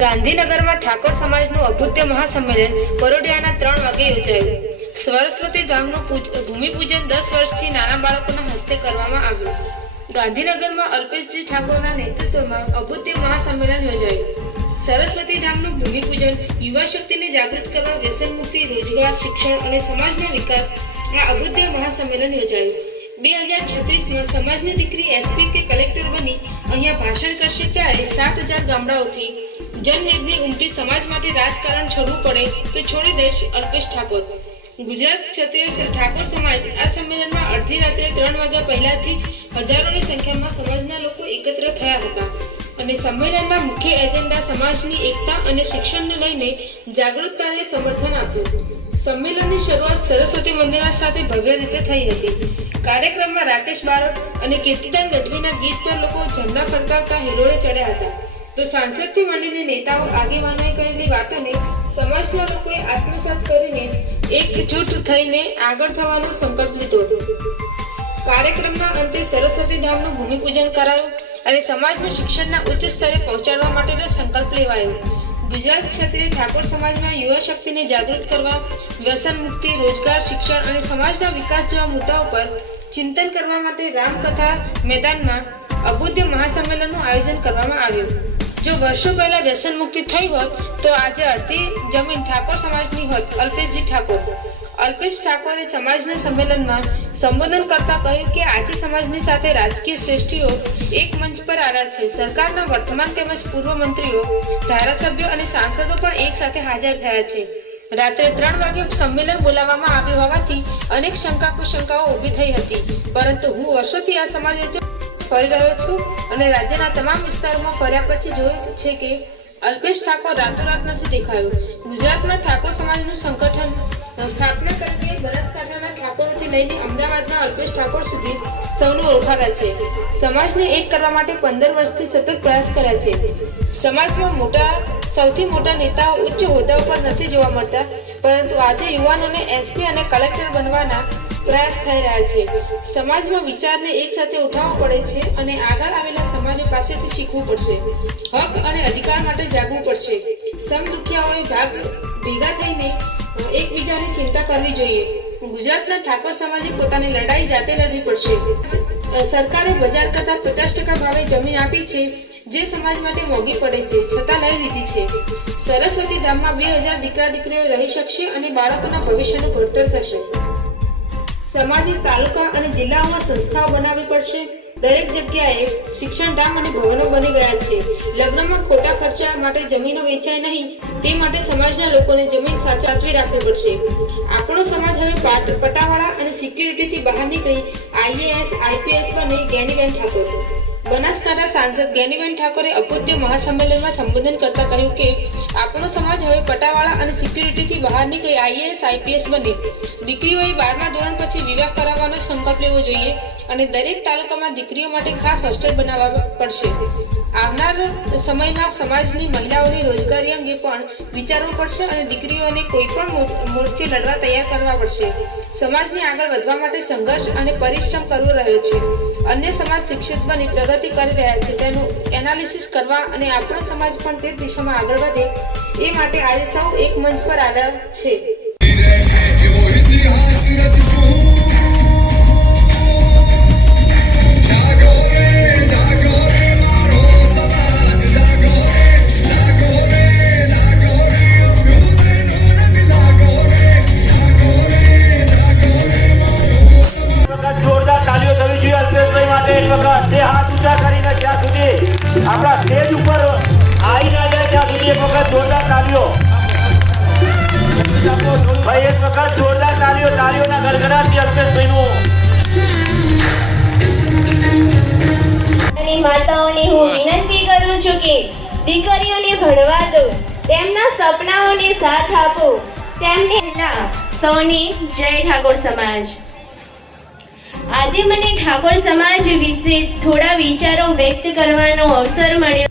ગાંધીનગરમાં ઠાકોર સમાજનું અભૂત્ય મહાસંમેલન પરોડિયાના ત્રણ વાગે યોજાયું. સરસ્વતી ધામનું ભૂમિપૂજન દસ વર્ષથી નાના બાળકોના હસ્તે કરવામાં આવ્યું. ગાંધીનગરમાં અલ્પેશજી ઠાકોરના નેતૃત્વમાં અભૂત્ય મહાસંમેલન યોજાયું. સરસ્વતી ધામનું ભૂમિપૂજન યુવા શક્તિને જાગૃત કરવા, વ્યસન મુક્તિ, રોજગાર, શિક્ષણ અને સમાજના વિકાસ આ અભૂત્ય મહાસંમેલન યોજાયું. બે હજાર છત્રીસમાં સમાજની દીકરી એસપી કે કલેક્ટર બની, અહીંયા ભાષણ કરશે ત્યારે સાત હજાર ગામડાઓથી જનમેદની ઉમટી સમાજ માટે રાજકારણ છોડવું પડે તો છોડી દઈશ અલ્પેશ ઠાકોર. ગુજરાત ક્ષત્રિય ઠાકોર સમાજ આ સંમેલનમાં અડધી રાત્રે ત્રણ વાગ્યા પહેલાથી જ હજારોની સંખ્યામાં સમાજના લોકો એકત્ર થયા હતા. અને સંમેલનના મુખ્ય એજન્ડા સમાજની એકતા અને શિક્ષણને લઈને જાગૃતતાને સમર્થન આપ્યું. સંમેલનની શરૂઆત સરસ્વતી વંદના સાથે ભવ્ય રીતે થઈ હતી. કાર્યક્રમમાં રાકેશ બારોટ અને કીર્તિદાન ગઢવીના ગીત પર લોકો ઝંડા ફરકાવતા હિલોળે ચડ્યા હતા. તો સાંસદથી માંડીને નેતાઓ આગેવાનોએ કરેલી વાતોને સમાજના લોકોએ આત્મસાત કરીને એકજૂટ થઈને આગળ થવાનો સંકલ્પ લીધો. કાર્યક્રમના અંતે સરસ્વતી ધામનું ભૂમિપૂજન કરાયું અને સમાજને શિક્ષણના ઉચ્ચ સ્તરે પહોંચાડવા માટેનો સંકલ્પ લેવાયો. ગુજરાત ક્ષત્રિય ઠાકોર સમાજમાં યુવા શક્તિને જાગૃત કરવા, વ્યસન મુક્તિ, રોજગાર, શિક્ષણ અને સમાજના વિકાસ જેવા મુદ્દાઓ પર ચિંતન કરવા માટે રામકથા મેદાનમાં અબુદ્ધ મહાસંમેલનનું આયોજન કરવામાં આવ્યું. જો વર્ષો પહેલા વ્યસન મુક્તિ થઈ હોત, તો આજે અડધી જમીન ઠાકોર સમાજની હોત, અલ્પેશજી ઠાકોર. અલ્પેશ ઠાકોરે સમાજના સંમેલનમાં સંબોધન કરતા કહ્યું કે આજે સમાજની સાથે રાજકીય શ્રેષ્ઠીઓ એક મંચ પર આવ્યા છે. સરકારના વર્તમાન તેમજ પૂર્વ મંત્રીઓ, ધારાસભ્યો અને સાંસદો પણ એક સાથે હાજર થયા છે. રાત્રે ત્રણ વાગે સંમેલન બોલાવવામાં આવ્યું હોવાથી અનેક શંકા કુશંકાઓ ઊભી થઈ હતી. પરંતુ હું વર્ષોથી આ સમાજ ફરી રહ્યો છું અને રાજ્યના તમામ વિસ્તારોમાં ફર્યા પછી જોયું છે કે અલ્પેશ ઠાકોર રાતોરાત નથી દેખાયો. ગુજરાતમાં ઠાકોર સમાજનું સંગઠન સ્થાપના કરીને બનાસકાંઠાના ઠાકોરોથી લઈને અમદાવાદના અલ્પેશ ઠાકોર સુધી સૌને ઓળખાવ્યા છે. સમાજને એક કરવા માટે પંદર વર્ષથી સતત પ્રયાસ કર્યા છે. સમાજમાં મોટા, સૌથી મોટા નેતાઓ ઉચ્ચ હોદ્દાઓ પર નથી જોવા મળતા, પરંતુ આજે યુવાનોને એસપી અને કલેક્ટર બનવાના પ્રયાસ થઈ રહ્યા છે. સમાજમાં વિચારને એકસાથે ઉઠાવવો પડે છે અને આગળ આવેલા સમાજો પાસેથી શીખવું પડશે. હક અને અધિકાર માટે જાગવું પડશે. સમદુખિયાઓએ ભાગ ભેગા થઈને એકબીજાની ચિંતા કરવી જોઈએ. ગુજરાતના ઠાકોર સમાજે પોતાની લડાઈ જાતે લડવી પડશે. સરકારે બજાર કરતાં પચાસ ટકા ભાવે જમીન આપી છે, જે સમાજ માટે મોંઘી પડે છે, છતાં લઈ લીધી છે. સરસ્વતી ધામમાં બે હજાર દીકરા દીકરીઓ રહી શકશે અને બાળકોના ભવિષ્યનું ઘડતર થશે. સમાજે તાલુકા અને જિલ્લાઓમાં સંસ્થાઓ બનાવવી પડશે. દરેક જગ્યાએ શિક્ષણ ધામ અને ભવનો બની ગયા છે. લગ્નમાં ખોટા ખર્ચા માટે જમીનો વેચાય નહીં, તે માટે સમાજના લોકોને જમીન સાચ- સાચવી રાખવી પડશે. આપણો સમાજ હવે પાટ- પટાવાળા અને સિક્યુરિટીથી બહાર નીકળી આઈએએસ, આઈપીએસ બની જ્ઞાનીબેન ઠાકોર. બનાસકાંઠા સાંસદ જ્ઞાનીબેન ઠાકોરે અપૂત્ય મહાસંમેલનમાં સંબોધન કરતા કહ્યું કે, આપણો સમાજ હવે પટાવાળા અને સિક્યુરિટીથી બહાર નીકળી આઈએએસ, આઈપીએસ બને દીકરીઓએ બારમા ધોરણ પછી વિવાહ કરાવવાનો સંકલ્પ લેવો જોઈએ અને દરેક તાલુકામાં દીકરીઓ માટે ખાસ હોસ્ટેલ બનાવવા પડશે. આવનાર સમયમાં સમાજની મહિલાઓની રોજગારી અંગે પણ વિચારવું પડશે અને દીકરીઓને કોઈ પણ મોરચે લડવા તૈયાર કરવા પડશે. સમાજને આગળ વધવા માટે સંઘર્ષ અને પરિશ્રમ કરવો રહ્યો છે. અન્ય સમાજ શિક્ષિત બની પ્રગતિ કરી રહ્યા છે, તેનું એનાલિસિસ કરવા અને આપણો સમાજ પણ તે દિશામાં આગળ વધે એ માટે આજે સૌ એક મંચ પર આવ્યા છે. that you માતાઓને હું વિનંતી કરું છું કે દીકરીઓને ભણવા દો તેમના સપનાઓને સાથ આપો. તેમને સૌને જય ઠાકોર સમાજ. આજે મને ઠાકોર સમાજ વિશે થોડા વિચારો વ્યક્ત કરવાનો અવસર મળ્યો.